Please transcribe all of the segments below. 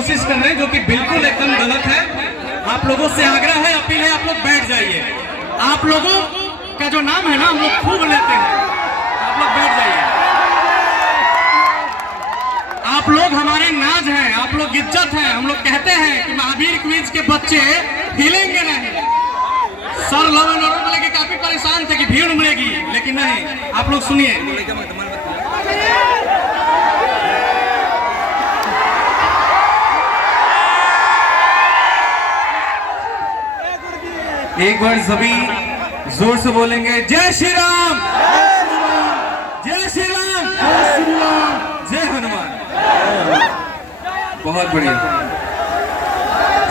कोशिश कर रहे हैं, जो कि बिल्कुल एकदम गलत है। आप लोगों से आग्रह है, अपील है, आप लोग बैठ जाइए। आप लोगों का जो नाम है ना, हम लोग खूब लेते हैं, आप लोग बैठ जाइए। आप लोग हमारे नाज हैं, आप लोग इज्जत हैं। हम लोग कहते हैं कि महावीर क्विज के बच्चे हिलेंगे नहीं। सर लव एंड ऑर्डर को लेकर काफी परेशान थे कि भीड़ उमड़ेगी, लेकिन नहीं। आप लोग सुनिए, एक बार सभी जोर से बोलेंगे, जय श्री राम, जय श्री राम, जय हनुमान। बहुत बढ़िया।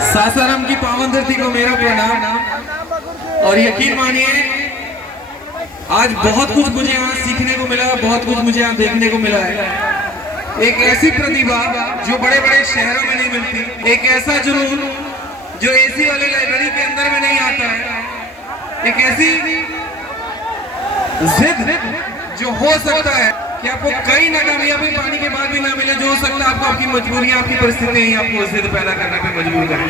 सासाराम की पावन धरती को मेरा प्रणाम। और यकीन मानिए, आज बहुत कुछ मुझे यहाँ सीखने को मिला, बहुत कुछ मुझे यहाँ देखने को मिला है। एक ऐसी प्रतिभा जो बड़े बड़े शहरों में नहीं मिलती, एक ऐसा जुनून जो एसी वाले लाइब्रेरी के अंदर में नहीं आता है, एक ऐसी जिद जो हो सकता है कि आपको कई नाकामयाबी पाने के बाद भी ना मिले, जो हो सकता है आपको आपकी मजबूरियां, आपकी परिस्थितियां ही आपको जिद पैदा करने पे मजबूर करें।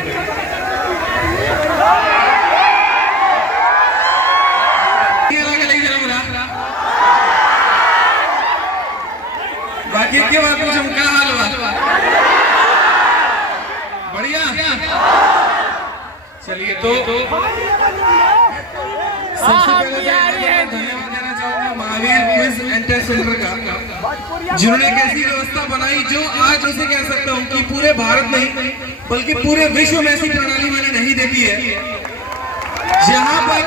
बाकी के बाद कुछ हम क्या हाल हुआ, बढ़िया। चलिए, तो सबसे पहले धन्यवाद देना चाहूंगा Mahavir quiz and test centre का, जिन्होंने एक ऐसी व्यवस्था बनाई जो आज उसे कह सकता हूँ कि पूरे भारत नहीं बल्कि पूरे विश्व में ऐसी प्रणाली मैंने नहीं देखी है, जहाँ पर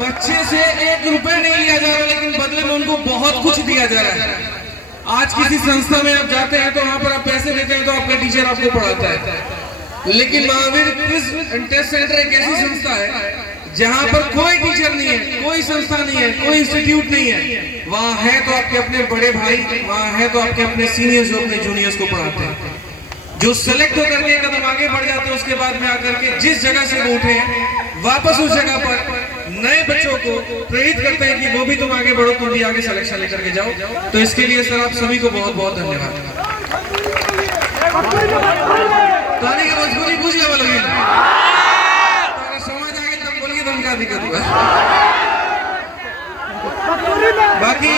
बच्चे से 1 रुपए नहीं लिया जा रहा, लेकिन बदले में उनको बहुत कुछ दिया जा रहा है। आज किसी संस्था में आप जाते हैं तो वहां पर आप पैसे देते हैं तो आपका टीचर आपको पढ़ाता है, लेकिन Mahavir quiz and test centre एक ऐसी संस्था है जहां पर कोई टीचर नहीं है, कोई संस्था नहीं है, कोई इंस्टीट्यूट नहीं है। वहां है तो आपके अपने बड़े भाई, वहां है तो आपके अपने सीनियर्स जो अपने जूनियर्स को पढ़ाते हैं, जो सेलेक्ट होकर के कदम आगे बढ़ जाते हैं। उसके बाद में आकर के जिस जगह से वो उठे हैं, वापस उस जगह पर नए बच्चों को प्रेरित करते हैं कि वो भी तुम आगे बढ़ो, तुम भी आगे सिलेक्शन लेकर के जाओ। तो इसके लिए सर आप सभी को बहुत बहुत धन्यवाद। ताली की मजबूरी पूछ लिया बोलोगे, समझ आगे तब बोलिए, तुम क्या दिक्कत हुआ। बाकी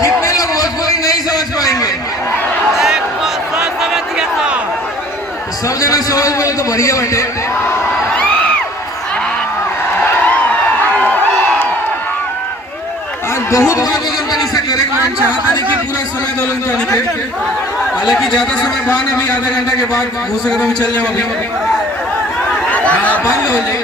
कितने लोग भोजपुरी नहीं समझ पाएंगे? सब जना समझ बोले तो बढ़िया बैठे। आज बहुत करेक्ट मैं चाहता नहीं कि पूरा समय दोलन का निकले, हालांकि ज्यादा समय बाद अभी आधा घंटा के बाद हो सके तो चल जाओ अभी। हाँ, बंद हो जाए।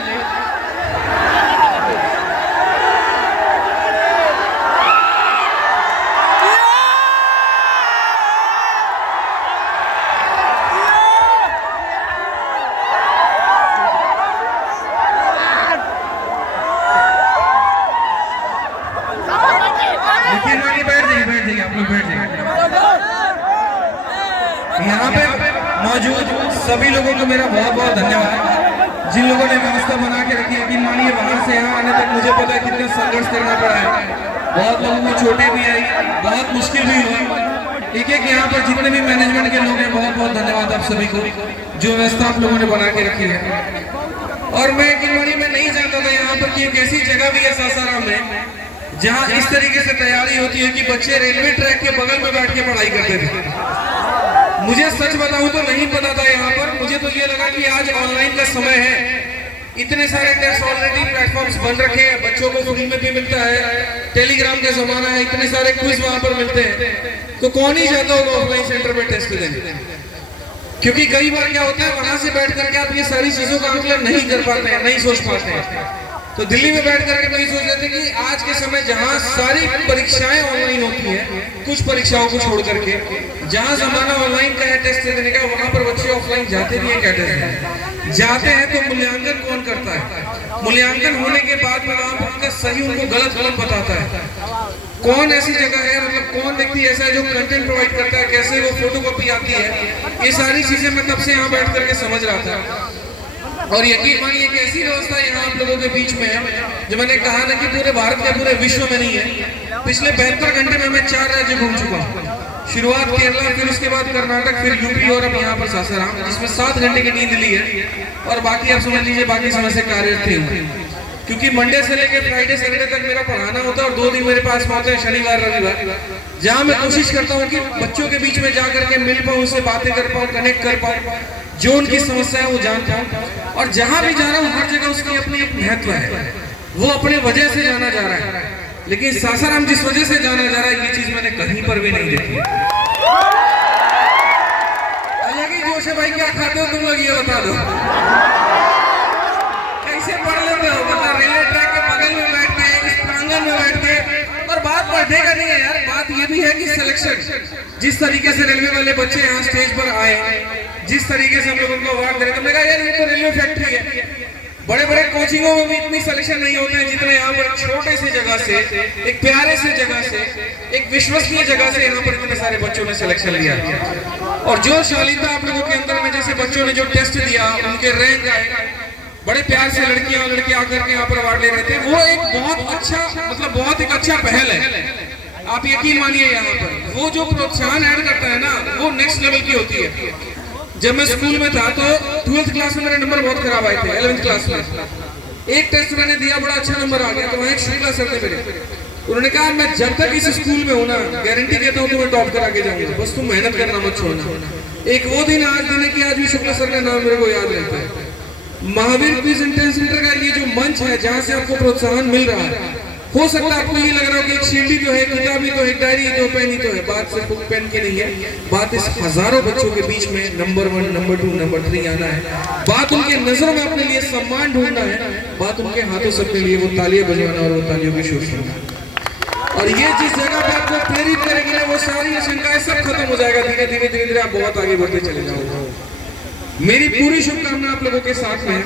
यहाँ पे मौजूद सभी लोगों को मेरा बहुत बहुत धन्यवाद, जिन लोगों ने व्यवस्था बना के रखी है। यकीन मानिए, वहां से यहाँ आने तक मुझे पता है कितना संघर्ष करना पड़ा है। बहुत लोगों को चोटें भी आई, बहुत मुश्किल भी हुई। एक एक यहाँ पर जितने भी मैनेजमेंट के लोग हैं, बहुत बहुत धन्यवाद आप सभी को, जो व्यवस्था आप लोगों ने बना के रखी है। और मैं यकीन मानिए, मैं नहीं जानता था यहाँ पर कि एक ऐसी जगह भी है सासाराम में जहाँ इस तरीके से तैयारी होती है कि बच्चे रेलवे ट्रैक के बगल में बैठ के पढ़ाई करते थे। मुझे सच बताऊं तो नहीं पता था यहाँ पर। मुझे तो ये लगा कि आज ऑनलाइन का समय है, इतने सारे टेस्ट ऑलरेडी प्लेटफॉर्म्स बन रखे हैं, बच्चों को फ्री में भी मिलता है, टेलीग्राम का जमाना है, इतने सारे क्विज वहां पर मिलते हैं, तो कौन ही चाहता होगा ऑफलाइन सेंटर पे टेस्ट देने। क्योंकि कई बार क्या होता है, वहां से बैठ करके आप ये सारी चीजों का आकलन नहीं कर पाते हैं, नहीं सोच पाते हैं। तो दिल्ली में बैठ करके मैं सोच रहे थे कि आज के समय जहां सारी परीक्षाएं ऑनलाइन होती हैं, कुछ परीक्षाओं को छोड़ करके, जहां जमाना ऑनलाइन का है टेस्ट देने का, वहां पर बच्चे ऑफलाइन जाते नहीं है। क्या टेस्ट जाते हैं तो मूल्यांकन कौन करता है? मूल्यांकन होने के बाद में वहां पर उनका सही उनको गलत बताता है। कौन ऐसी जगह है, मतलब कौन व्यक्ति ऐसा है जो कंटेंट प्रोवाइड करता है, कैसे वो फोटोकॉपी आती है, ये सारी चीजें मैं तब से यहाँ बैठ करके समझ रहा था। और यकीन मानिए एक ऐसी व्यवस्था यहाँ आप लोगों के बीच में है जो मैंने कहा ना कि पूरे भारत या पूरे विश्व में नहीं है। पिछले 72 घंटे में मैं 4 राज्य घूम चुका हूँ। शुरुआत केरला, फिर उसके बाद कर्नाटक, फिर यूपी और अब यहाँ पर सासाराम, जिसमें 7 घंटे की नींद ली है। और बाकी आप समझ लीजिए बाकी समय से कार्यरत थे, क्योंकि मंडे से लेकर फ्राइडे सैटरडे तक मेरा पढ़ाना होता है और 2 दिन मेरे पास होते हैं शनिवार रविवार, जहाँ मैं कोशिश करता हूँ कि बच्चों के बीच में जा करके मिल पाऊँ, उनसे बातें कर पाऊँ, कनेक्ट कर पाऊँ, जो उनकी समस्या है वो जान पाऊँ। और जहाँ भी जा रहा हूँ हर जगह उसकी अपनी एक महत्व है, वो अपने वजह से जाना जा रहा है। लेकिन सासाराम जिस वजह से जाना जा रहा है ये चीज मैंने कहीं पर भी नहीं देखी। अलग ही जोश है भाई, क्या खाते हो तुम लोग ये बता दो, कैसे पढ़ लेते हो? मतलब रेलवे ट्रैक के बगल में बैठ के, इस प्रांगण में बैठ के। और बात पढ़ने का नहीं है यार, बात ये भी है कि सिलेक्शन, जिस तरीके से रेलवे वाले बच्चे यहाँ स्टेज पर आए, जिस तरीके से हम लोग उनको अवार्ड दे रहे थे, मैंने कहा यार ये तो रेलवे फैक्ट्री है। बड़े बड़े कोचिंगों में भी इतनी सिलेक्शन नहीं होते हैं जितने यहाँ पर छोटे से जगह से, एक प्यारे से जगह से, एक विश्वसनीय जगह से यहाँ पर इतने सारे बच्चों ने सिलेक्शन लिया। और जो शालीनता आप लोगों के अंदर में, जैसे बच्चों ने जो टेस्ट दिया, उनके रैंक आए, बड़े प्यार से लड़कियां और लड़के आकर के यहाँ पर अवार्ड ले रहे थे, वो एक बहुत अच्छा, मतलब बहुत एक अच्छा पहल है। आप यकीन मानिए यहाँ पर वो जो प्रोत्साहन ऐड करता है ना, वो नेक्स्ट लेवल की होती है। जब मैं स्कूल में था तो 12th क्लास में मेरे नंबर बहुत खराब आए थे। 11th क्लास में एक टेस्ट मैंने दिया, बड़ा अच्छा नंबर आ गया, तो वहाँ एक शुक्ला सर थे मेरे, उन्होंने कहा मैं जब तक इस स्कूल में हूँ ना, गारंटी देता हूँ तुम्हें टॉप करा के जाऊंगा, बस तुम मेहनत करना मत छोड़ना। एक वो दिन आज दिन है कि आज भी शुक्ला सर का नाम मेरे को याद रहता है। महावीर क्विज इंटेंस सेंटर का ये जो मंच है जहाँ से आपको प्रोत्साहन मिल रहा है, हो सकता है आपको ये लग रहा हो कि एक शील्डी तो है, किताबी तो है, डायरी तो, पेन ही तो है। बात सिर्फ बुक पेन की नहीं है, बात इस हजारों बच्चों के बीच में नंबर 1, नंबर 2, नंबर 3 आना है। बात उनके नजरों में अपने लिए सम्मान ढूंढना है, बात उनके हाथों से अपने लिए वो तालियां बजवाना और वो तालियों की शोर सुनना। और ये जिस जगह पे आपको प्रेरित करेगी ना, वो सारी आशंकाएं सब खत्म हो जाएगा। धीरे धीरे धीरे धीरे आप बहुत आगे बढ़ते चले जाओगे। मेरी पूरी शुभकामना आप लोगों के साथ में।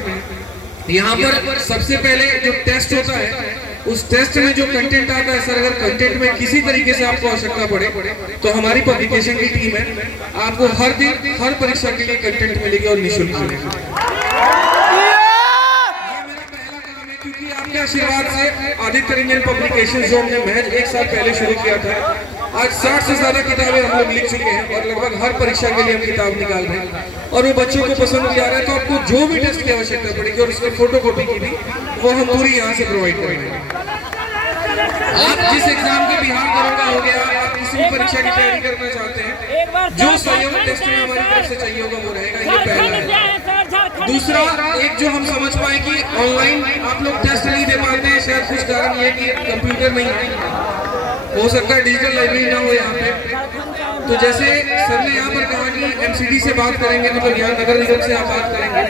यहाँ पर सबसे पहले जो टेस्ट होता है, उस टेस्ट में जो कंटेंट आता है सर, अगर कंटेंट में किसी तरीके से आपको आवश्यकता पड़े तो हमारी पब्लिकेशन की टीम है, आपको हर दिन हर परीक्षा के लिए कंटेंट मिलेगी और निःशुल्क मिलेगा। ये मेरा पहला काम है, क्योंकि आपके आशीर्वाद से आदित्य रंजन पब्लिकेशन जो हमने महज 1 साल पहले शुरू किया था, आज 60 से ज्यादा किताबें हम लोग लिख चुके हैं और लगभग हर परीक्षा के लिए हम किताब निकाल रहे हैं और वो बच्चों को पसंद भी आ रहा है। तो आपको जो भी टेस्ट की आवश्यकता पड़ेगी और उसकी फोटोकॉपी की भी, वो हम पूरी यहाँ से प्रोवाइड करेंगे। आप जिस एग्जाम की बिहार दरोगा हो गया, आप किसी भी परीक्षा की तैयारी करना चाहते हैं, जो सहयोग टेस्ट में हमारी तरफ से चाहिए होगा वो रहेगा। ये पहला है। दूसरा, एक जो हम समझ पाए कि ऑनलाइन आप लोग टेस्ट नहीं दे पाते हैं, शायद कुछ कारण ये कि कंप्यूटर नहीं है, हो सकता है डिजिटल लाइब्रेरी ना हो यहाँ पे। तो जैसे सर ने यहाँ पर कहा कि एमसीडी से बात करेंगे, मतलब यहाँ नगर निगम से आप बात करेंगे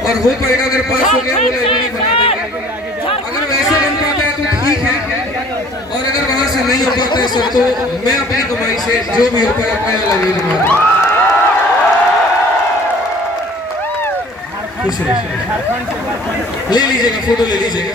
और हो पाएगा, अगर पास हो गया वो लाइब्रेरी बना देंगे। अगर वैसे बन पाता है तो ठीक है, और अगर वहाँ से नहीं हो पाता है सर, तो मैं अपनी कमाई से जो भी हो पाए अपना लाइब्रेरी बना दूँ। खुश ले लीजिएगा, फोटो ले लीजिएगा।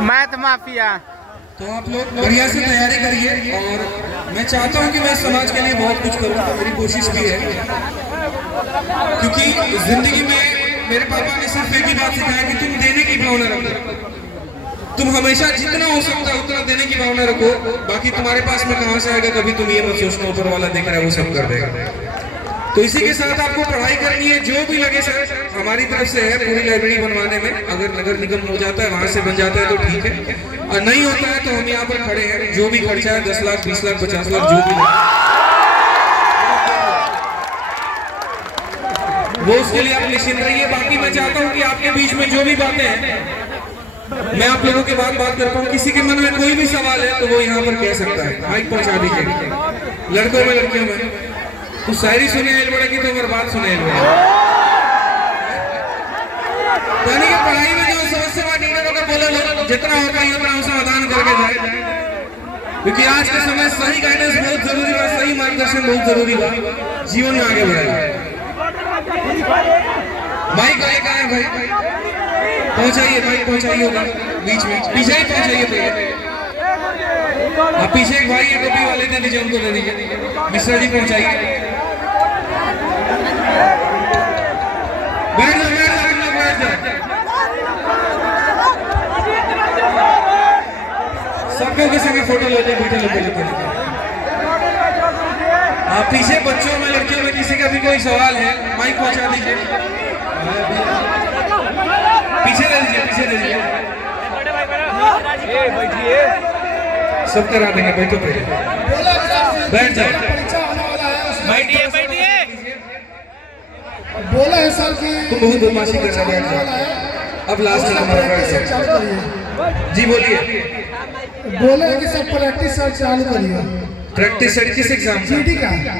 Math mafia. तो आप लोग बढ़िया से तैयारी करिए और मैं चाहता हूं कि मैं समाज के लिए बहुत कुछ करूं, तो मेरी कोशिश भी है, क्योंकि जिंदगी में मेरे पापा ने सिर्फ एक ही बात सिखाया कि तुम देने की भावना रखो, तुम हमेशा जितना हो सकता है उतना देने की भावना रखो, बाकी तुम्हारे पास में कहां से आएगा कभी तुम ये मत सोचना ऊपर वाला देख रहा है वो सब कर देगा। तो इसी के साथ आपको पढ़ाई करनी है, जो भी लगे सर हमारी तरफ से है पूरी लाइब्रेरी बनवाने में। अगर नगर निगम हो जाता है, वहां से बन जाता है तो ठीक है, और नहीं होता है तो हम यहाँ पर खड़े हैं। जो भी खर्चा है 10 लाख 20 लाख 50 लाख जो भी वो उसके लिए आप निश्चिंत रहिए। बाकी मैं चाहता हूँ कि आपके बीच में जो भी बातें हैं मैं आप लोगों के बाद बात करता हूँ। किसी के मन में कोई भी सवाल है तो वो यहाँ पर कह सकता है, माइक पहुँचा दीजिए। लड़कों में लड़कियों में तू शायरी सुने आयल बड़ा की तो बर्बाद सुने आयल बड़ा यानी कि पढ़ाई में जो समस्या बात नहीं होगा बोलो जितना होता है उतना समाधान करके जाए क्योंकि आज के समय सही गाइडेंस बहुत जरूरी है, सही मार्गदर्शन बहुत जरूरी है जीवन में आगे बढ़ाए। भाई कहाँ है भाई? पहुंचाइए भाई, पहुंचाइए होगा बीच में, पीछे ही पहुंचाइए भैया। आप पीछे एक भाई है टोपी वाले दे दीजिए, उनको दे दीजिए। मिश्रा जी पहुंचाइए। बैठ जाओ बैठ जाओ बैठ जाओ। सबको के संगे फोटो लेते बैठे लोग। आप पीछे बच्चों में लड़कियों में किसी का भी कोई सवाल है माइक पहुंचा दीजिए। पीछे दे दीजिए, पीछे दे दीजिए। सब करा देंगे, बैठो पहले बैठ जाओ। बैठिए बैठिए। बोला है सर कि तुम बहुत बदमाशी कर रहे हो, अब लास्ट नंबर बैठ जाओ। जी बोलिए। बोले हैं कि सब प्रैक्टिस सर चालू करिए। प्रैक्टिस सर किस एग्जाम का?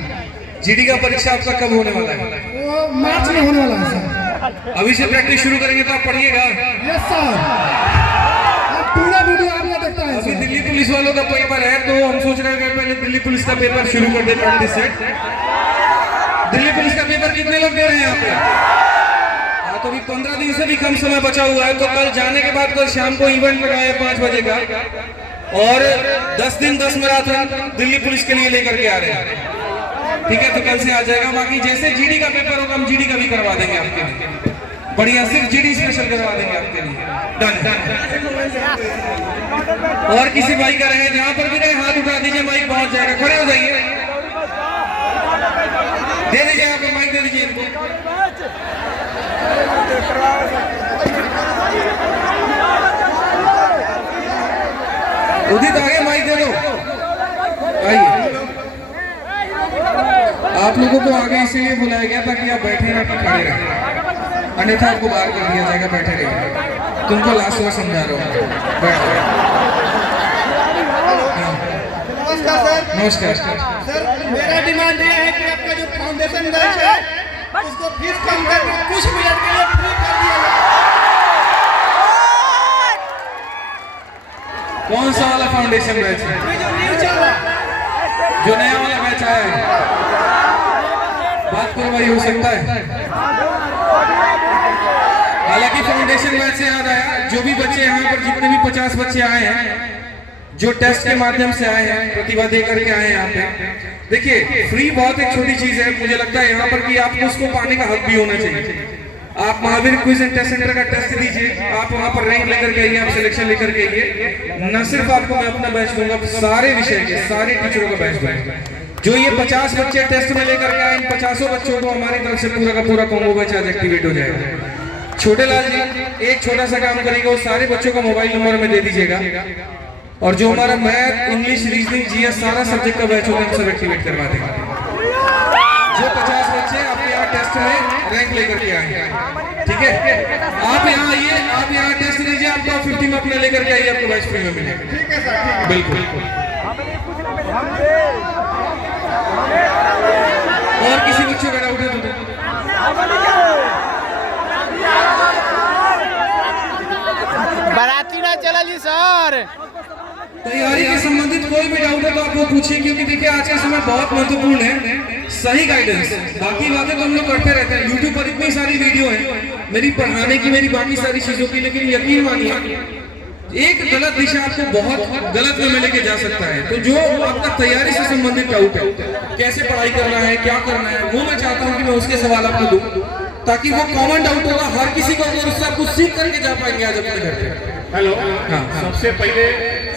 जीडी का परीक्षा आपका कब होने वाला है? वो मार्च में होने वाला है सर। अभी से प्रैक्टिस शुरू करेंगे तो आप पढ़िएगा। यस सर, पूरा वीडियो आपने देखता है। अभी दिल्ली पुलिस वालों का पेपर है तो हम सोच रहे हैं कि पहले दिल्ली पुलिस का पेपर शुरू कर दे प्रैक्टिस से। दिल्ली पुलिस का पेपर कितने लोग दे रहे हैं यहाँ पे? हाँ तो अभी 15 दिन से भी कम समय बचा हुआ है, तो कल जाने के बाद कल शाम को इवेंट लगाया 5 बजे का और 10 दिन 10 मैराथन दिल्ली पुलिस के लिए लेकर के आ रहे हैं। ठीक है, तो कल से आ जाएगा। बाकी जैसे जीडी का पेपर होगा हम जीडी का भी करवा देंगे आपके लिए, बढ़िया सिर्फ जीडी स्पेशल करवा देंगे आपके लिए। Done done. और किसी भाई का रहे जहां पर भी रहे हाथ उठा दीजिए, माइक पहुंच जाएगा। खड़े हो जाइए, दे दीजिए आपको माइक, दे दीजिए इनको। उदित आगे माइक दे दो। आइए, आप लोगों को आगे इसीलिए बुलाया गया ताकि आप बैठे ना कि खड़े रहें, अन्यथा आपको बाहर कर दिया जाएगा। बैठे रहिए, तुमको लास्ट में समझा रहा हूँ। बैठ जाओ। नमस्कार सर। नमस्कार सर, मेरा डिमांड ये है कि आपका जो फाउंडेशन बैच है उसको फीस कम करके कुछ मिनट के लिए फ्री कर दिया जाए। कौन सा वाला फाउंडेशन बैच है? जो नया वाला बैच आया है, बात करवाई हो सकता है। हालांकि फाउंडेशन बैच से याद आया, जो भी बच्चे यहाँ पर जितने भी 50 बच्चे आए हैं जो टेस्ट के माध्यम से आए हैं, प्रतिभा दे करके आए हैं यहाँ पे, देखिए फ्री बहुत एक छोटी चीज है। मुझे लगता है यहाँ पर कि आपको उसको पाने का हक भी होना चाहिए। आप Mahavir quiz and test centre का टेस्ट दीजिए, आप वहाँ पर रैंक लेकर के आइए, आप सिलेक्शन लेकर के आइए। न सिर्फ आपको मैं अपना बैच दूंगा, सारे विषय के सारे टीचरों का बैच दूंगा। जो ये 50 बच्चे टेस्ट में लेकर के आए, इन 50 बच्चों को हमारी तरफ से पूरा का पूरा कॉम्बो बैच आज एक्टिवेट हो जाएगा। छोटे लाल जी एक छोटा सा काम करेंगे, वो सारे बच्चों का मोबाइल नंबर में दे दीजिएगा और जो हमारा मैथ, इंग्लिश, रीजनिंग, जीएस सारा सब्जेक्ट का बैच होगा हम सब एक्टिवेट करवा देंगे। जो 50 बच्चे आपके यहाँ टेस्ट में रैंक लेकर के आए, ठीक है, आप यहाँ आइए, आप यहाँ टेस्ट दीजिए, आपको 50 में अपने लेकर के आइए, आपको बैच फ्री में मिलेगा। बिल्कुल। और किसी बच्चों का डाउट है तो बाराती ना चला जी सर। तैयारी के संबंधित कोई भी डाउट है तो आप वो पूछिए, क्योंकि देखिए आज का समय बहुत महत्वपूर्ण है। सही गाइडेंस, बाकी बातें तो हम लोग करते रहते हैं। यूट्यूब पर इतनी सारी वीडियो है मेरी पढ़ाने की, मेरी बाकी सारी चीजों की, लेकिन यकीन मानिए एक गलत दिशा आपको बहुत गलत में लेके जा सकता है। तो जो आपका तैयारी से संबंधित डाउट है, कैसे पढ़ाई करना है, क्या करना है, वो मैं चाहता हूँ कि मैं उसके सवाल आपको दूं, ताकि वो कॉमन डाउट होगा हर किसी को, अगर उससे आप कुछ सीख करके जा पाएंगे आज अपने घर पे। हेलो, हाँ, सबसे पहले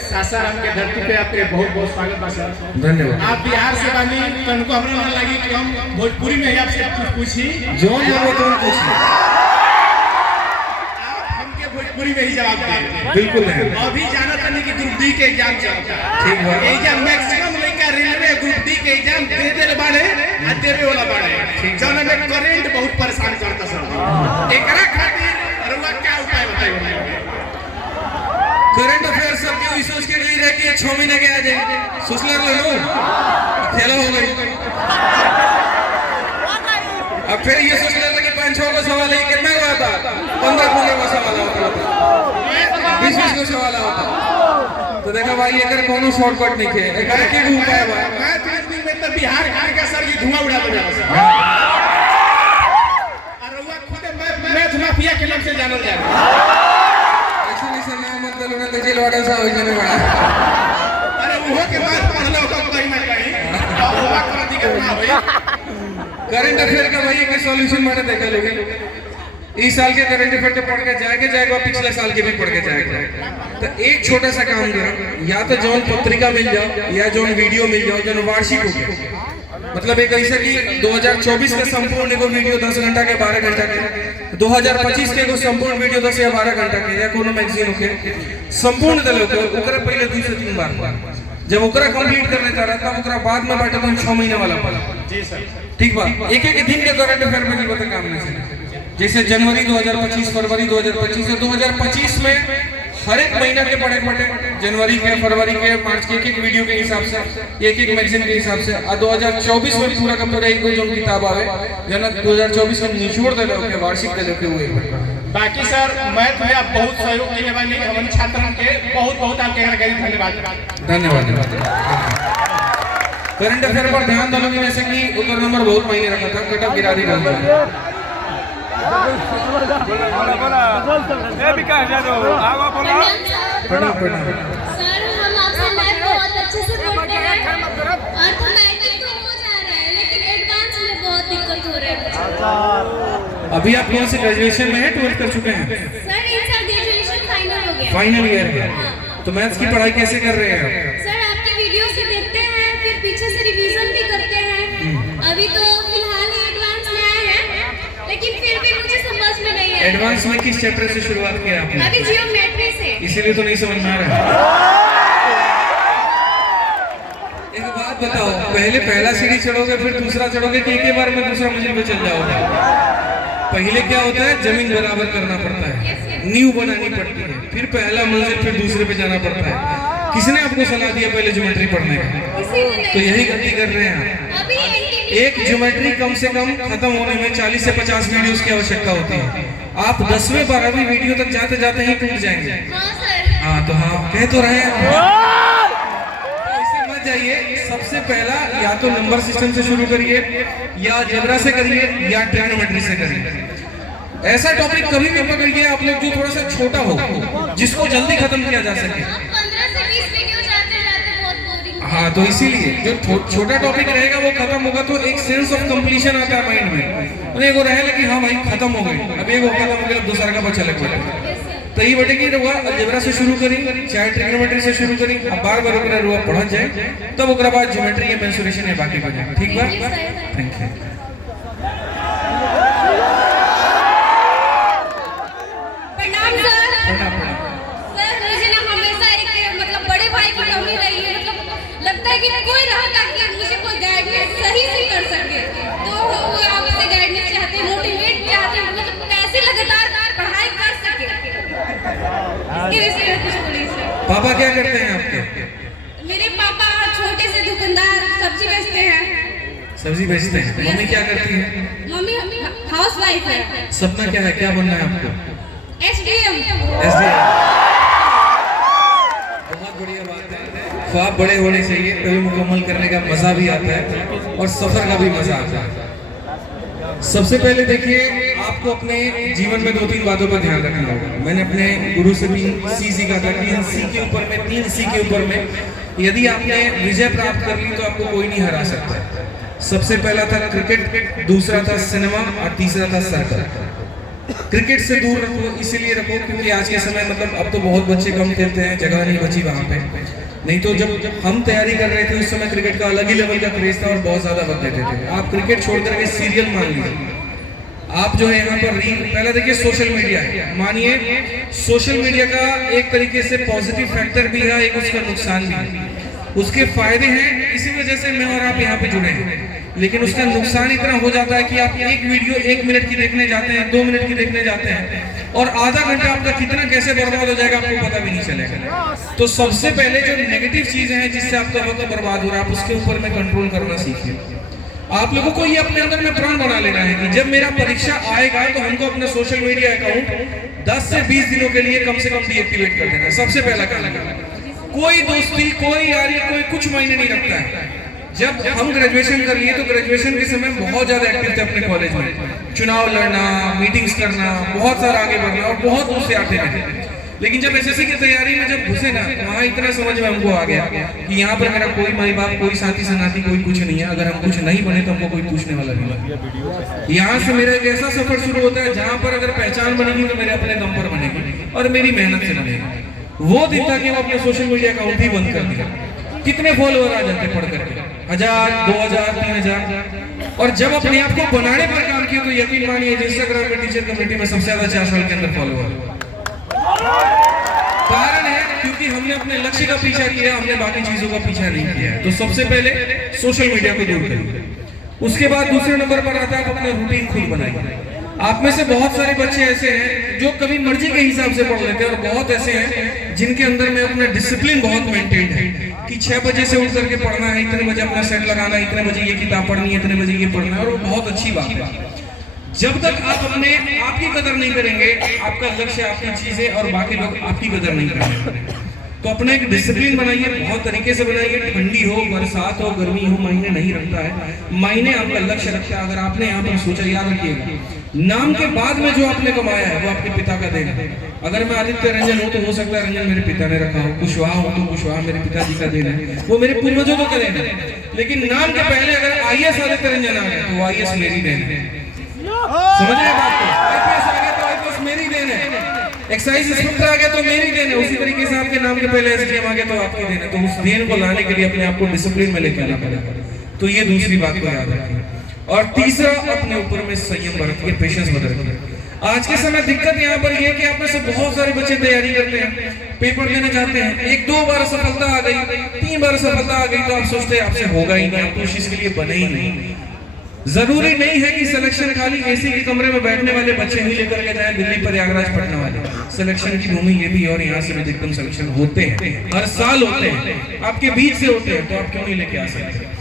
सासाराम के धरती पे आपके बहुत बहुत स्वागत है सर। धन्यवाद। आप बिहार से बानी, तनको हमरा ना लगी कि हम भोजपुरी में ही आपसे कुछ पूछी, जौन बोलो तो पूछिए, आप हमके भोजपुरी में ही जवाब दें। बिल्कुल नहीं। अभी जाना था नहीं कि ग्रुप डी के एग्जाम चलता है। ठीक है। एग्जाम मैक्सिमम लड़का रेलवे ग्रुप डी के एग्जाम दे बाड़े आ देवे वाला बाड़े, जौन में करंट बहुत परेशान करता सर। एकरा खातिर रउआ क्या उपाय बताइए? करंट अफेयर सब क्यों सोच के नहीं रहे कि 6 महीने के आ जाए सुसलर ले लो खेला हो गई। अब फिर ये सुसलर लगी 5-6 का सवाल है कितना का आता 15 का सवाल होता 20 का सवाल होता। तो देखा भाई एक कोनो शॉर्टकट नहीं है एक के उपाय है मैं 3 दिन में तो बिहार का सर जी धुआं उड़ा देगा और रउआ खुद मैं माफिया के नाम से जानल जाए ऐसे नहीं सर नाम मत लो ना तो जेल वाला सा हो जाने वाला। अरे वो के बाद पढ़ लो कहीं ना कहीं हुआ कर दिक्कत ना होई। करंट अफेयर का भाई एक सॉल्यूशन मैंने देखा लेकिन इस साल के करंट अफेयर तो पढ़ के जाएगा पिछले साल के भी पढ़ के जाएगा। तो एक छोटा सा काम करो या तो जौन पत्रिका मिल जाओ या जौन वीडियो मिल जाओ जौन वार्षिक हो गया मतलब एक ऐसा कि 2024 का संपूर्ण एगो वीडियो 10 घंटा के 12 घंटा के 2025 के एगो संपूर्ण वीडियो 10 या 12 घंटा के या कोनो मैगजीन के संपूर्ण दलो के ओकरा पहले 2 से 3 बार जब ओकरा कंप्लीट कर लेता रहता ओकरा बाद में बाटे तो 6 महीने वाला पड़ा। जी सर ठीक बा एक दिन के करंट अफेयर में जीवत काम नहीं चले जैसे जनवरी 2025 फरवरी 2025 से 2025 में हर एक महीना के पढ़े जनवरी के फरवरी के मार्च के एक वीडियो के हिसाब से एक मैगजीन के हिसाब से 2024 में पूरा का पूरा एक जो किताब आवे जना 2024 में निचोड़ दे के वार्षिक दे के हुए। बाकी सर मैं तो आप बहुत सहयोग देने वाली हम छात्रों के बहुत आपके धन्यवाद धन्यवाद। करंट अफेयर पर ध्यान दोगे जैसे कि उत्तर नंबर बहुत मायने रखा था कटअप गिरा दी सर हम आपसे मैथ बहुत अच्छे से पढ़ते हैं अर्थमैटिक तो हो जा रहा है लेकिन एडवांस में बहुत दिक्कत हो रहा है। अभी आप कौन से ग्रेजुएशन में है 12th कर चुके हैं सर इस साल ग्रेजुएशन फाइनल हो गया। फाइनल ईयर है तो मैथ्स की पढ़ाई कैसे कर रहे हैं सर आपके वीडियो से देखते हैं फिर पीछे से रिवीजन भी करते हैं। अभी तो फिलहाल एडवांस में आए हैं लेकिन फिर भी मुझे समझ में नहीं है। एडवांस में किस चैप्टर से शुरुआत किया आपने अभी जियोमेट्री से। इसीलिए तो नहीं समझ में आ रहा। एक बात बताओ पहले पहला सीढ़ी चढ़ोगे फिर दूसरा चढ़ोगे कि एक ही बार में दूसरा मंजिल पे चल जाओगे। पहले क्या होता है जमीन बराबर करना पड़ता है नींव बनानी पड़ती है फिर पहला मंजिल फिर दूसरे पे जाना पड़ता है। किसने आपको सलाह दिया पहले ज्योमेट्री पढ़ने का तो यही गलती कर रहे हैं आप। अभी एक ज्योमेट्री कम से कम खत्म होने में 40 से 50 वीडियोस की आवश्यकता होती है। आप 10वें 12वें वीडियो तक जाते जाते ही टूट जाएंगे। हाँ सर हाँ तो हाँ कह तो रहे हैं ऐसे मत जाइए। सबसे पहला या तो नंबर सिस्टम से शुरू करिए या अलजेब्रा से करिए या ट्रिग्नोमेट्री से करिए। ऐसा टॉपिक कभी भी पकड़िए आप लोग जो थोड़ा सा छोटा हो जिसको जल्दी खत्म किया जा सके। 15 से 20 वीडियो जाते बहुत बोरिंग। हाँ तो इसीलिए जो छोटा टॉपिक रहेगा वो खत्म होगा तो एक सेंस ऑफ कंप्लीशन आता है माइंड में। उन्हें वो रहेगा कि हाँ भाई खत्म हो गई अब एक खत्म हो गया अब दूसरा का बच्चा लग पड़ेगा। तो ये बेटे की रुआ अलजेब्रा से शुरू करी चाहे ट्रिग्नोमेट्री से शुरू करी अब बार ओकरा रुआ पढ़ जाए तब ओकरा बाद ज्योमेट्री या मेंसुरेशन या बाकी बन जाए। ठीक बा थैंक यू। प्रणाम सर। सर मुझे ना हमेशा एक मतलब बड़े भाई की कमी रही है मतलब लगता है कि कोई रहा ताकि मुझे कोई गाइडेंस सही से कर सके तो वो आपसे गाइडेंस चाहते हैं मोटिवेट चाहते हैं मतलब कैसे लगातार पढ़ाई कर सके इसके विषय में कुछ बोलिए सर। पापा क्या करते हैं आपके मेरे पापा छोटे से दुकानदार सब्जी बेचते हैं। सब्जी बेचते हैं। मम्मी क्या करती है मम्मी हाउस वाइफ है। सपना क्या है क्या बनना है आपको SDM। बहुत बढ़िया बात है। ख्वाब बड़े होने चाहिए कभी मुकम्मल करने का मजा भी आता है और सफर का भी मजा आता है। सबसे पहले देखिए आपको अपने जीवन में 2-3 बातों पर ध्यान रखना होगा। मैंने अपने गुरु से 3 C सीखा था। 3 C के ऊपर में 3 C के ऊपर में यदि आपने विजय प्राप्त कर ली तो आपको कोई नहीं हरा सकता। सबसे पहला था क्रिकेट दूसरा था सिनेमा और तीसरा था सर्कल। क्रिकेट से दूर रखो इसीलिए रखो क्योंकि आज के समय मतलब अब तो बहुत बच्चे कम खेलते हैं जगह नहीं बची वहाँ पे। नहीं तो जब हम तैयारी कर रहे थे उस समय क्रिकेट का अलग ही लेवल का क्रेज था और बहुत ज्यादा वक्त देते थे। आप क्रिकेट छोड़ करके सीरियल मान लीजिए आप जो है यहाँ पर रील पहले देखिए सोशल मीडिया है। मानिए सोशल मीडिया का एक तरीके से पॉजिटिव फैक्टर भी है एक उसका नुकसान भी है। उसके फायदे हैं इसी वजह से मैं और आप यहाँ पे जुड़े हैं। लेकिन उसका नुकसान इतना हो जाता है कि आप एक वीडियो 1 मिनट की देखने जाते हैं, 2 मिनट की देखने जाते हैं और आधा घंटा आपका कितना कैसे बर्बाद हो जाएगा आपको पता भी नहीं चलेगा। तो सबसे पहले जो नेगेटिव चीजें हैं जिससे आपका वक्त बर्बाद हो रहा है, आप उसके ऊपर में कंट्रोल करना सीखिए। आप लोगों को ये अपने अंदर में प्रण बना लेना है कि जब मेरा परीक्षा आएगा तो हमको अपना सोशल मीडिया अकाउंट 10 से 20 दिनों के लिए कम से कम डीएक्टिवेट कर देना है। सबसे पहला काम, कोई दोस्ती, कोई यारी, कोई कुछ मायने नहीं रखता है। जब हम ग्रेजुएशन कर लिए तो ग्रेजुएशन के समय बहुत ज्यादा एक्टिव थे अपने कॉलेज में, चुनाव लड़ना, मीटिंग्स करना, बहुत सारा आगे बढ़ना और बहुत दूर से आते थे। लेकिन जब एसएससी की तैयारी में जब घुसे ना, वहाँ इतना समझ में हमको आ गया कि यहाँ पर मेरा कोई माई बाप, कोई साथी संगाती, कोई कुछ नहीं है। अगर हम कुछ नहीं बने तो हमको कोई पूछने वाला नहीं। यहाँ से मेरा एक ऐसा सफर शुरू होता है जहाँ पर अगर पहचान बनेगी तो मेरे अपने दम पर बनेगी और मेरी मेहनत से बनेगी। वो दिन था कि वो अपने सोशल मीडिया अकाउंट ही बंद कर दिया। कितने फॉलोअर आ जाते पढ़ करके, 1000, 2000, 3000। और जब अपने आप को बनाने पर काम किया तो यकीन मानिए इंस्टाग्राम में टीचर कम्युनिटी में सबसे ज्यादा 4 साल के अंदर फॉलोअर। कारण है क्योंकि हमने अपने लक्ष्य का पीछा किया, हमने बाकी चीजों का पीछा नहीं किया। तो सबसे पहले सोशल मीडिया को दूर करिए। उसके बाद दूसरे नंबर पर आता है अपना रूटीन खुद बनाइए। आप में से बहुत सारे बच्चे ऐसे हैं जो कभी मर्जी के हिसाब से पढ़ लेते हैं और बहुत ऐसे हैं जिनके अंदर में अपना डिसिप्लिन बहुत मेंटेन्ड है कि 6 बजे से उठ करके पढ़ना है, इतने बजे अपना सेट लगाना है, इतने बजे ये किताब पढ़नी है, इतने बजे ये पढ़ना है। और वो बहुत अच्छी बात है। जब तक आप अपने आप की कदर नहीं करेंगे, आपका लक्ष्य, आपकी चीजें और बाकी लोग आपकी कदर नहीं करेंगे। तो अपना एक डिसिप्लिन बनाइए, बहुत तरीके से बनाइए। ठंडी हो, बरसात हो, गर्मी हो, मायने नहीं रखता है। मायने आपका लक्ष्य रखता है। अगर आपने यहाँ पर सोचा, याद रखिएगा, नाम के बाद में जो आपने कमाया है वो आपके पिता का देन है। अगर मैं आदित्य रंजन हूँ तो हो सकता है रंजन मेरे पिता ने रखा हो, कुशवाहा हूँ तो कुशवाहा मेरे पिताजी का देन है, वो मेरे पूर्वजों का देन है। लेकिन नाम के पहले अगर आईएएस आदित्य रंजन आ गया तो वो आईएएस मेरी देन है। समझ रहे बात को? आईपीएस आ गया तो आईपीएस मेरी देन है। एक्साइज इंस्पेक्टर आ गया तो मेरी देन है। उसी तरीके से आपके नाम के पहले एसडीएम आ गया तो आपकी देन है। तो उस देन को लाने के लिए अपने आप को डिसिप्लिन में लेकर आना पड़ेगा। तो ये दूसरी बात को याद रखिए। और तीसरा, अपने ऊपर में संयम बरतिए, पेशेंस बरतिए। आज के समय दिक्कत यहाँ पर ये कि आप में से बहुत सारे बच्चे तैयारी करते हैं, पेपर देने जाते हैं, 1-2 बार सफलता आ गई, 3 बार सफलता आ गई तो आप सोचते हैं आपसे होगा ही नहीं, आप तो इस लिए बने ही नहीं। जरूरी नहीं है कि सिलेक्शन खाली एसी के कमरे में बैठने वाले बच्चे ही लेकर के जाए दिल्ली, प्रयागराज, पटना वाले। सिलेक्शन की भूमि ये भी, और यहाँ से भी एकदम सिलेक्शन होते हैं, हर साल होते हैं, आपके बीच से होते हैं। तो आप क्यों नहीं लेके आ सकते?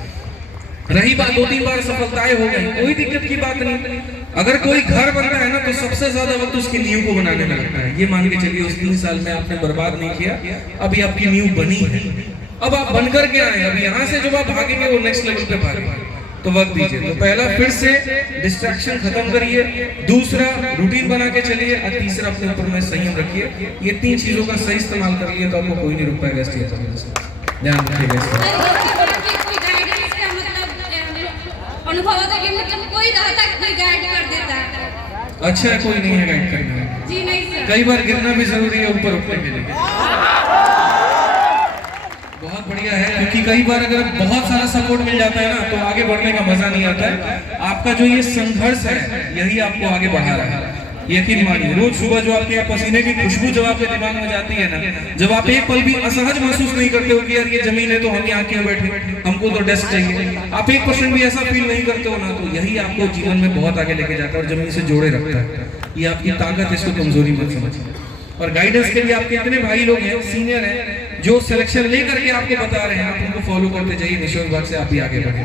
रही बात 2-3 बार सफलताएं हो गई, कोई दिक्कत की बात नहीं। अगर कोई घर बन रहा है ना तो सबसे ज्यादा वक्त उसकी नींव को बनाने में लगता है। ये मान के चलिए उस 3 साल में आपने बर्बाद नहीं किया, अभी आपकी नींव बनी है, अब आप बनकर के आए। अब यहाँ से जब आप भागेंगे वो नेक्स्ट लेवल पे भागेंगे। तो वक्त दीजिए। तो पहला, फिर से डिस्ट्रैक्शन खत्म करिए। दूसरा, रूटीन बना के चलिए। और तीसरा, अपने ऊपर में संयम रखिए। ये 3 चीजों का सही इस्तेमाल कर लिए तो आपको कोई नहीं रोक पाएगा। ध्यान रखिएगा। अनुभव होता है कि मतलब कोई रहता है, कोई गाइड कर देता है। अच्छा, कोई नहीं है गाइड करने जी नहीं सर। कई बार गिरना भी जरूरी है ऊपर उठने के लिए। बहुत बढ़िया है, क्योंकि कई बार अगर बहुत सारा सपोर्ट मिल जाता है ना तो आगे बढ़ने का मजा नहीं आता है। आपका जो ये संघर्ष है यही आपको आगे बढ़ा रहा है। यकीन मानिए, रोज सुबह जो आपके पसीने की खुशबू जब आपके दिमाग में जाती है ना, जब आप एक पल भी असहज महसूस नहीं करते हो कि यार ये जमीन है तो हम यहाँ क्यों बैठे, हमको तो डेस्क चाहिए, आप 1% भी ऐसा फील नहीं करते हो ना, तो यही आपको जीवन में बहुत आगे लेके जाता है और जमीन से जोड़े रखता है। ये आपकी ताकत है, इसको कमजोरी मत समझिए। और गाइडेंस के लिए आपके इतने भाई लोग हैं, सीनियर हैं, जो सिलेक्शन लेकर के आपको बता रहे हैं, आप उनको फॉलो करते जाइए। निशोर बाग से आप भी आगे बढ़े।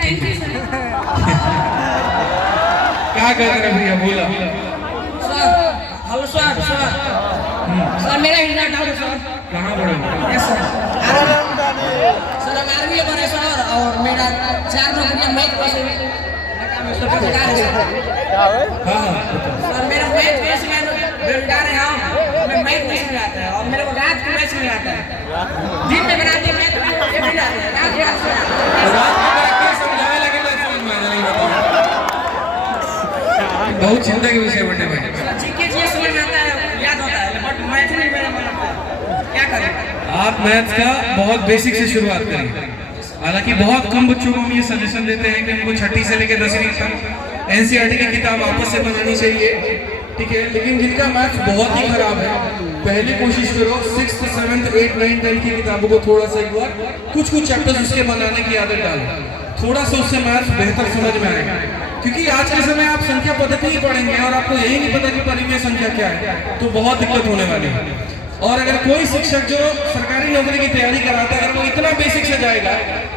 Thank you sir. क्या कह रहे भैया, बोला। Hello sir. सर मेरा इंडिया डाउन है सर। कहाँ पढ़े? Yes sir. सर हम आर्मी में बने सर, और मेरा 4 नौकरियां मैथ में है। हाँ, सर मेरा मैथ में बेरोजगार है हम, मैं मैथ में आता है और मेरे को रात को मैथ में आता है। दिन में बनाते हैं मैथ में, ये भी आता है रात रात समझाने लगे तो समझ में नहीं आता। बहुत चिंता के विषय बटे भाई। जीके जी समझ में आता है, याद होता है, बट मैथ नहीं मेरा मन आता है। क्या करें? आप मैथ का बहुत बेसिक से शुरुआत करिए। हालांकि बहुत कम बच्चों को हम ये सजेशन देते हैं कि उनको 6ठी से लेकर 10वीं तक एनसीईआरटी की किताब आपस से बनानी चाहिए, ठीक है। लेकिन जिनका मैथ्स बहुत ही खराब है, पहले कोशिश करो 6th, 7th, 8th, 9th, 10th की किताबों को थोड़ा सा एक बार कुछ चैप्टर्स उसके बनाने की आदत डालो। थोड़ा सा उससे मैथ बेहतर समझ में आएगा। क्योंकि आज के समय आप संख्या पद्धति ही पढ़ेंगे और आपको यही नहीं पता कि परिमेय संख्या क्या है, तो बहुत दिक्कत होने वाली है। और अगर कोई शिक्षक जो सरकारी नौकरी की तैयारी कराता है, अगर वो इतना बेसिक से जाएगा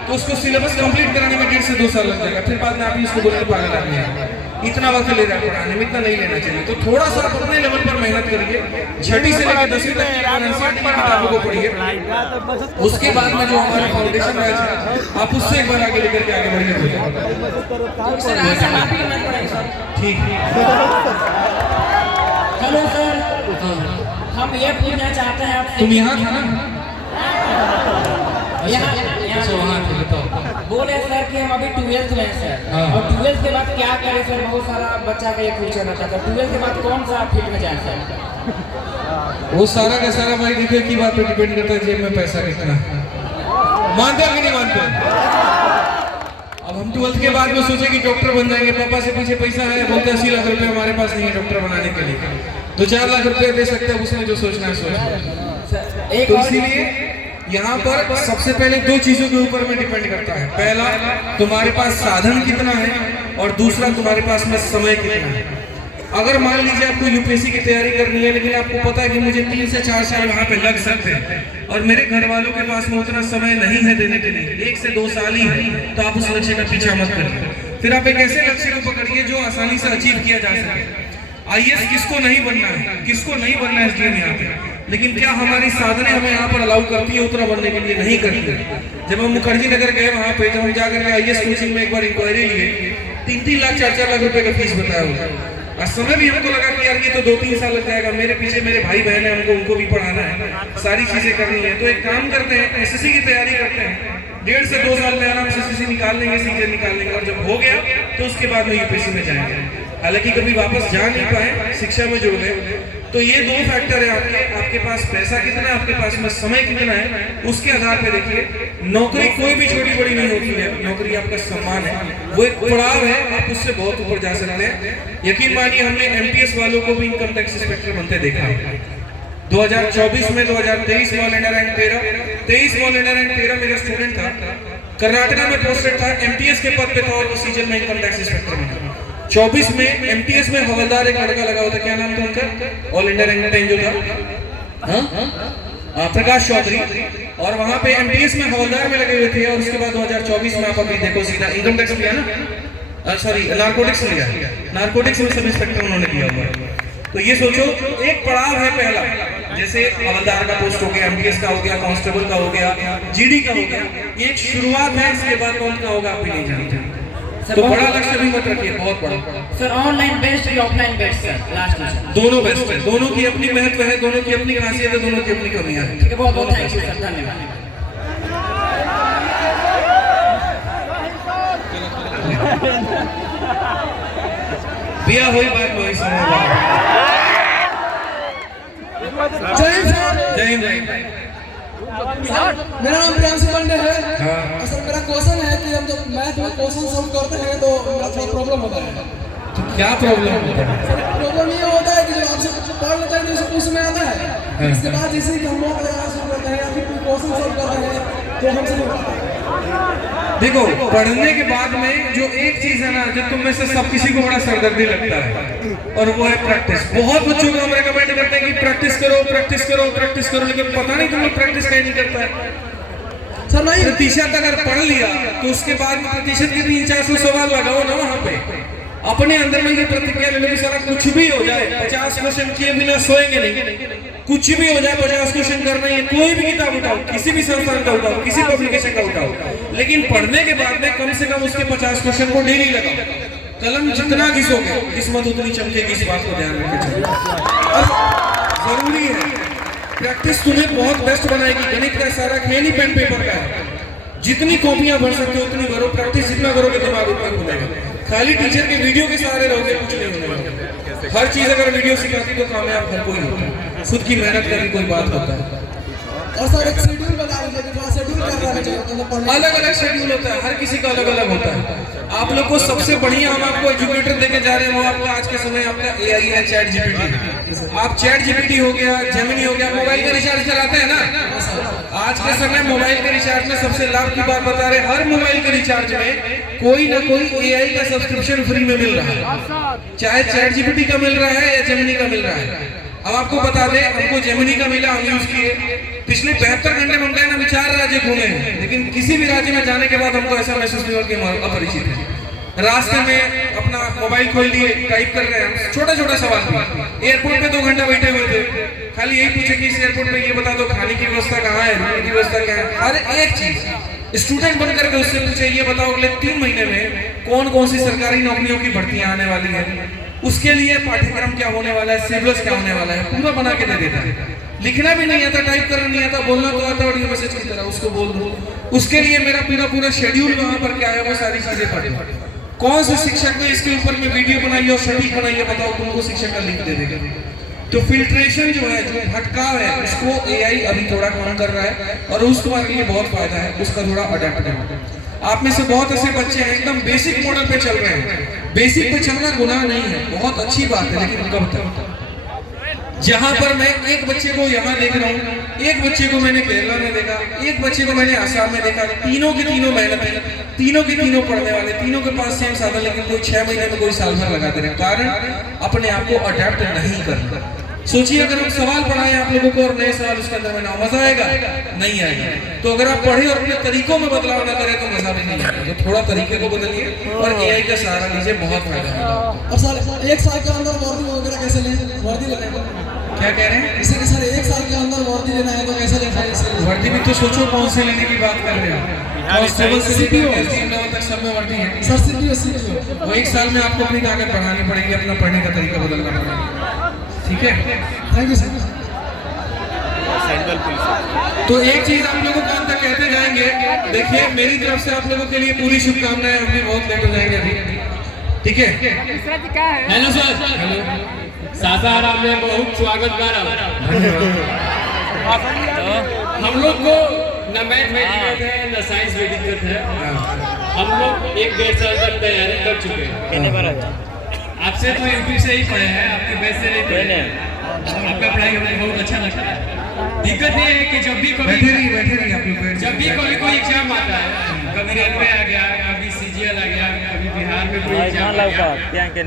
तो उसको सिलेबस कंप्लीट कराने में 1.5 से 2 साल लग जाएगा। फिर बाद में आप इसको बोलेंगे पागल आदमी है, इतना वक्त ले रहा है पढ़ाने में, इतना नहीं लेना चाहिए। तो थोड़ा सा आप अपने लेवल पर मेहनत करिए, छठी से लेकर 10वीं तक की एनसीईआरटी की किताबों को पढ़िए। उसके बाद में जो हमारा फाउंडेशन बैच है आप उससे एक बार आगे लेकर के आगे बढ़िए। सर आज से माफी मांग पड़ेगी सर। ठीक। हेलो सर, हम ये पूछना चाहते हैं आपसे। तुम यहाँ था ना? यहाँ वहाँ थे, बताओ। बोले सर कि हम अभी 12th में हैं सर, हाँ। और 12th के बाद क्या करें सर? बहुत सारा बच्चा का ये फ्यूचर रहता था। 12th के बाद कौन सा फील्ड में जाए सर? वो सारा का सारा भाई देखिए की बात पे डिपेंड करता है जेब में पैसा कितना है। मानते हो कि नहीं मानते? अब हम 12th के बाद में सोचे कि डॉक्टर बन जाएंगे, पापा से पीछे पैसा है, बोलते 80 लाख रुपए हमारे पास नहीं है डॉक्टर बनाने के लिए, 2-4 लाख रुपए दे सकते हैं, उसमें जो सोचना है सोच। एक तो और इसीलिए यहाँ पर सबसे पहले 2 चीजों के ऊपर में डिपेंड करता है। पहला, तुम्हारे पास साधन कितना है, और दूसरा तुम्हारे पास में समय कितना है। अगर मान लीजिए आपको यूपीएससी की तैयारी करनी है, लेकिन आपको पता है कि मुझे 3 से 4 साल वहाँ पे लग सकते हैं और मेरे घर वालों के पास में उतना समय नहीं है देने के लिए, 1 से 2 साल ही है, तो आप उस लक्ष्य का पीछा मत करिए। फिर आप एक ऐसे लक्ष्य को पकड़िए जो आसानी से अचीव किया जा सके। आईएएस किसको नहीं बनना है, किसको नहीं बनना है एसडीएम यहाँ पे, लेकिन क्या हमारी साधनें हमें यहाँ पर अलाउ करती है उतना बनने के लिए? नहीं करती है। जब हम मुखर्जी नगर गए वहाँ पे, जब हम जाकर के आईएएस कोचिंग में एक बार इंक्वायरी लिए, 3-3 लाख 4-4 लाख रुपए का फीस बताया हुआ। और समय भी हमको लगा कि यार ये तो 2-3 साल लग जाएगा, मेरे पीछे मेरे भाई बहन है, हमको उनको भी पढ़ाना है, सारी चीजें करनी है। तो एक काम करते हैं, एसएससी की तैयारी करते हैं, 1.5 से 2 साल में आराम से एसएससी निकाल लेंगे, सीटे निकाल लेंगे, और जब हो गया तो उसके बाद में यूपीएससी में जाएंगे। हालांकि कभी वापस जा नहीं पाए, शिक्षा में जुड़ गए। तो ये 2 फैक्टर है आपके पास पैसा कितना है, आपके पास में समय कितना है, उसके आधार पे देखिए। नौकरी कोई भी छोटी बड़ी नहीं होती है, नौकरी आपका सम्मान है, वो एक पड़ाव है, आप उससे बहुत ऊपर जा सकते हैं। यकीन मानिए हमने एमटीएस वालों को भी इनकम टैक्स इंस्पेक्टर बनते देखा है। 2024 में 2023 में ऑल इंडिया रैंक 23 में ऑल इंडिया रैंक 13 मेरा स्टूडेंट था, कर्नाटका में पोस्टेड था, एमटीएस के पद पे था और उस सीजन में इनकम टैक्स इंस्पेक्टर बना। 24 में एमटीएस में हवलदार एक लड़का लगा होता, क्या नाम था उनका, ऑल इंडिया रैंक 10 जो था, प्रकाश चौधरी, और वहां पे एमटीएस में हवलदार में लगे हुए थे। और उसके बाद 2024 में आप अभी देखो सीधा इनकम टैक्स लिया ना, सॉरी नारकोटिक्स लिया, नारकोटिक्स में सब इंस्पेक्टर उन्होंने किया हुआ है। तो ये सोचो एक पड़ाव है पहला, जैसे हवलदार का पोस्ट हो गया, एमटीएस का हो गया, कांस्टेबल का हो गया, जीडी का हो गया, ये एक शुरुआत है, इसके बाद कौन का होगा आप भी नहीं जानते। तो बड़ा लक्ष्य भी मत रखिए, बहुत बड़ा। सर ऑनलाइन बेस्ट या ऑफलाइन बेस्ट सर? लास्ट में दोनों बेस्ट है, दोनों की अपनी महत्व है, दोनों की अपनी खासियत है, दोनों की अपनी कमियां हैं। ठीक है, बहुत बहुत थैंक यू सर, धन्यवाद। बिया हुई बात वही समय। जय हिंद सर। जय हिंद, जय हिंद। मेरा नाम प्रियांशु पांडे है। हाँ। सर मेरा क्वेश्चन है कि हम जब मैथ में क्वेश्चन सॉल्व करते हैं तो मेरा थोड़ा प्रॉब्लम होता है। तो क्या प्रॉब्लम होता है? प्रॉब्लम ये होता है कि जब आपसे पढ़ लेते हैं तो उसे उसमें आता है, इसके बाद जैसे कि हम लोग शुरू करते हैं या फिर कोई क्वेश्चन सॉल्व करते हैं तो हमसे नहीं होता। देखो, पढ़ने के बाद में जो एक चीज है ना, जो तुम में से सब किसी को बड़ा सरदर्दी लगता है, और वो है प्रैक्टिस। बहुत बच्चों को हम रेकमेंड करते हैं कि प्रैक्टिस करो, प्रैक्टिस करो, प्रैक्टिस करो, लेकिन पता नहीं तुम लोग प्रैक्टिस कहीं नहीं करता है। सर नहीं, प्रतिशत अगर पढ़ लिया तो उसके बाद में प्रतिशत के 300-400 सवाल लगाओ ना वहाँ पे, अपने अंदर में ये प्रतिक्रिया ले लो कि सारा कुछ भी हो जाए, 50 क्वेश्चन किए बिना सोएंगे नहीं, कुछ भी हो जाए 50 क्वेश्चन करना है। कोई भी किताब उठाओ, किसी भी संस्थान का उठाओ, किसी पब्लिकेशन का उठाओ, लेकिन पढ़ने के बाद में कम से कम उसके 50 क्वेश्चन को डेली लगाओ। कलम जितना घिसोगे किस्मत उतनी चमकेगी, इस बात को ध्यान रखना चाहिए। जरूरी है प्रैक्टिस, तुम्हें बहुत बेस्ट बनाएगी। गणित का सारा खेल ही पेन पेपर का है, जितनी कॉपियां भर सकते हो उतनी भरो, प्रैक्टिस जितना करोगे दिमाग उतना खुलेगा। खाली टीचर के वीडियो के सहारे रहोगे कुछ नहीं होने वाला। हर चीज अगर वीडियो सिखाती तो कामयाब हर कोई होता है, खुद की मेहनत करके कोई बात होता है। और सर एक शेड्यूल बता दीजिए कि थोड़ा शेड्यूल क्या रहना चाहिए? अलग अलग शेड्यूल होता है, हर किसी का अलग अलग होता है। आप लोग को सबसे बढ़िया हम आपको एजुकेटर देके जा रहे हैं, वो आपका आज के समय आपका एआई है, चैट जीपीटी। आप चैट जीपीटी हो गया, जेमिनी हो गया, मोबाइल का रिचार्ज कराते हैं ना, आज के समय मोबाइल के रिचार्ज में सबसे लाभ की बात बता रहे, हर मोबाइल के रिचार्ज में कोई ना कोई एआई का सब्सक्रिप्शन फ्री में मिल रहा है, चाहे चैट जीपीटी का मिल रहा है या जेमिनी का मिल रहा है। अब आपको बता दें, हमको जेमिनी का मिला, हम यूज किए, पिछले 72 घंटे में हम गए ना 4 राज्य घूमे हैं, लेकिन किसी भी राज्य में जाने के बाद हमको ऐसा महसूस नहीं हुआ कि हम अपरिचित हैं। रास्ते में अपना मोबाइल खोल लिए, टाइप कर रहे हैं, छोटा छोटा सवाल भी। एयरपोर्ट पे 2 घंटा बैठे हुए थे, खाली यही पूछे कि इस एयरपोर्ट पे ये बता दो खाने की व्यवस्था कहाँ है, रहने की व्यवस्था क्या है, हर एक चीज स्टूडेंट बन करके उससे पूछे ये बताओ अगले 3 महीने में कौन कौन सी सरकारी नौकरियों की भर्तियां आने वाली है, उसके लिए पाठ्यक्रम क्या होने वाला है, सिलेबस क्या होने वाला है, पूरा बना के दे देता है। लिखना भी नहीं आता, टाइप करना नहीं आता, बोलना तो आता ऑडियो मैसेज की तरह उसको बोल दो। उसके लिए मेरा पूरा शेड्यूल वहां पर क्या है वो सारी चीजें पढ़े। कौन से शिक्षक ने इसके ऊपर में वीडियो बनाई और सटीक बनाई है बताओ, तुमको शिक्षक का लिंक दे देगा। तो फिल्ट्रेशन जो है, जो भटकाव है, उसको एआई अभी थोड़ा कम कर रहा है और उसके बारे में बहुत फायदा है, उसका थोड़ा अडेप्ट करो। आप में से बहुत ऐसे बच्चे हैं एकदम बेसिक मॉडल पे चल रहे हैं। बेसिक पे चलना गुनाह नहीं है, बहुत अच्छी बात है, लेकिन कब तक? जहां पर मैं एक बच्चे को यहाँ देख रहा हूँ, एक बच्चे को मैंने केरला में देखा, एक बच्चे को मैंने आसाम में देखा, तीनों के तीनों मेहनती, तीनों के तीनों पढ़ने वाले, तीनों के पास सेम साधन, लेकिन कोई 6 महीने में कोई साल भर लगा दे रहे हैं। कारण अपने आप को अडेप्ट नहीं करना। सोचिए अगर हम सवाल पढ़ाएं आप लोगों को और नए सवाल उसके अंदर में ना, मजा आएगा? नहीं आएगा। तो अगर आप पढ़े और अपने तरीकों में बदलाव ना करें तो मजा भी नहीं आएगा। तो थोड़ा तरीके को बदलिए और एआई का सहारा लीजिए, बहुत फायदा होगा। और सर 1 साल के अंदर वर्दी वगैरह कैसे लें? वर्दी लेना क्या कह रहे हैं? जैसे कि सर 1 साल के अंदर वर्दी लेना है तो कैसे लेना है? वर्दी भी तो सोचो कौन से लेने की बात कर रहे हैं। कांस्टेबल से लेकर 3 लेवल तक सब में वर्दी है। सर सीपीओ वो 1 साल में आपको अपनी ताकत बढ़ानी पड़ेगी, अपना पढ़ने का तरीका बदलना पड़ेगा। ठीक है, थैंक यू सर। तो एक चीज आप लोगों को अंत तक कहते जाएंगे। देखिए मेरी तरफ से आप लोगों के लिए पूरी शुभकामनाएं, हम भी बहुत लेट हो जाएंगे अभी, ठीक है? हेलो सर, हेलो सासाराम में बहुत स्वागत कर रहा हम लोग को न मैथ में दिक्कत है न साइंस में दिक्कत है। हम लोग 1-1.5 साल तक तैयारी कर चुके हैं। आपसे तो यूट्यूब से ही पढ़े हैं, आपके बैच से नहीं पढ़े हैं। आपका पढ़ाई हमें बहुत अच्छा लगता है। दिक्कत ये है कि जब भी कभी बैठे रहिए आप लोग। जब भी कोई एग्जाम आता है, कभी रेलवे आ गया, कभी सीजीएल आ गया, कभी बिहार में कोई एग्जाम आ गया।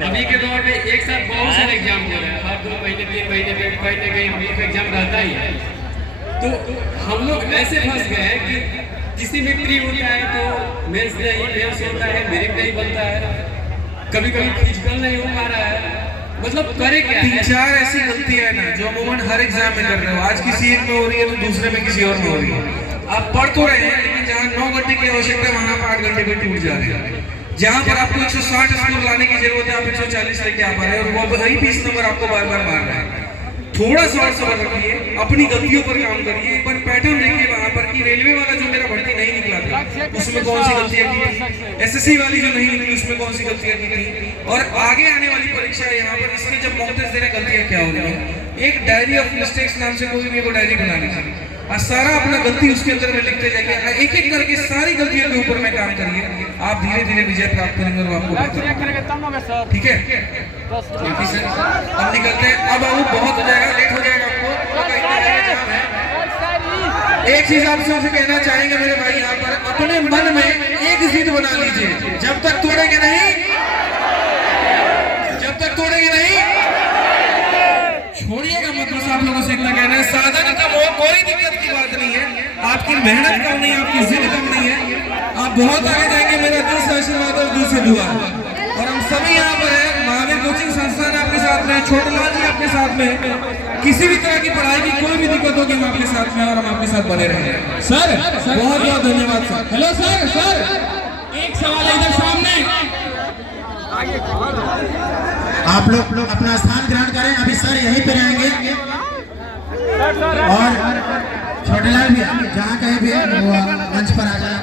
अभी के दौर में एक साथ बहुत सारे एग्जाम हो रहे हैं, हर 2 महीने 3 महीने में कहीं ना कहीं हम लोग का एग्जाम रहता ही है। तो हम लोग ऐसे फंस गए हैं कि किसी में प्री होता है तो मेंस नहीं, मेंस होता है मेरिट नहीं बनता है, कभी कभी फिजिकल नहीं हो पा रहा है। मतलब करे क्या? 3-4 ऐसी गलतियां है ना जो अमूमन हर एग्जाम में कर रहे हो। आज किसी एक में हो रही है तो दूसरे में किसी और में हो रही है। आप पढ़ तो रहे हैं, लेकिन जहाँ 9 घंटे की आवश्यकता है वहाँ पर 8 घंटे में टूट जा रहे हैं। जहाँ पर आपको 160 स्कोर लाने की जरूरत है, आप 140 लेके आ पा रहे हैं और वो वही 20 नंबर आपको बार बार मार रहा है। थोड़ा सा और सब्र रखिए, अपनी गलतियों पर काम करिए। एक बार पैटर्न देखिए वहां पर कि रेलवे वाला जो मेरा भर्ती नहीं निकला था उसमें कौन सी गलतियां की थी, एसएससी वाली जो नहीं निकली उसमें कौन सी गलतियां की थी, और आगे आने वाली परीक्षा यहाँ पर इसमें जब मॉक टेस्ट दे रहे गलतियां क्या हो रही है। एक डायरी ऑफ मिस्टेक्स नाम से कोई भी डायरी बना लीजिए और सारा अपना गलती उसके अंदर में लिखते जाइए। एक एक करके सारी गलतियों के ऊपर में काम करिए, आप धीरे धीरे विजय प्राप्त करेंगे और आपको, ठीक है? अब निकलते हैं, अब वो बहुत हो जाएगा, लेट हो जाएगा आपको। एक चीज आप सबसे कहना चाहेंगे मेरे भाई, यहाँ पर अपने मन में एक जिद बना लीजिए, जब तक तोड़ेंगे नहीं, जब तक तोड़ेंगे नहीं छोड़िएगा मत। बस आप लोगों से इतना कहना है, साधन कम हो कोई दिक्कत की बात नहीं है, आपकी मेहनत कम नहीं है, आपकी जिद कम नहीं है, आप बहुत आगे जाएंगे। मेरा दिल से आशीर्वाद और दिल से दुआ, और हम सभी यहाँ पर है, महावीर कोचिंग संस्थान आपके साथ में, छोटलाल जी आपके साथ में, किसी भी तरह की पढ़ाई की कोई भी दिक्कत होगी हम आपके साथ में और हम आपके साथ बने रहेंगे। सर बहुत बहुत धन्यवाद सर। हेलो सर, एक सवाल है इधर सामने। आप लोग अपना स्थान ग्रहण करें, अभी सर यहीं पे रहेंगे और छोटेलाल भी जहाँ कहीं भी वो मंच पर आ जाए।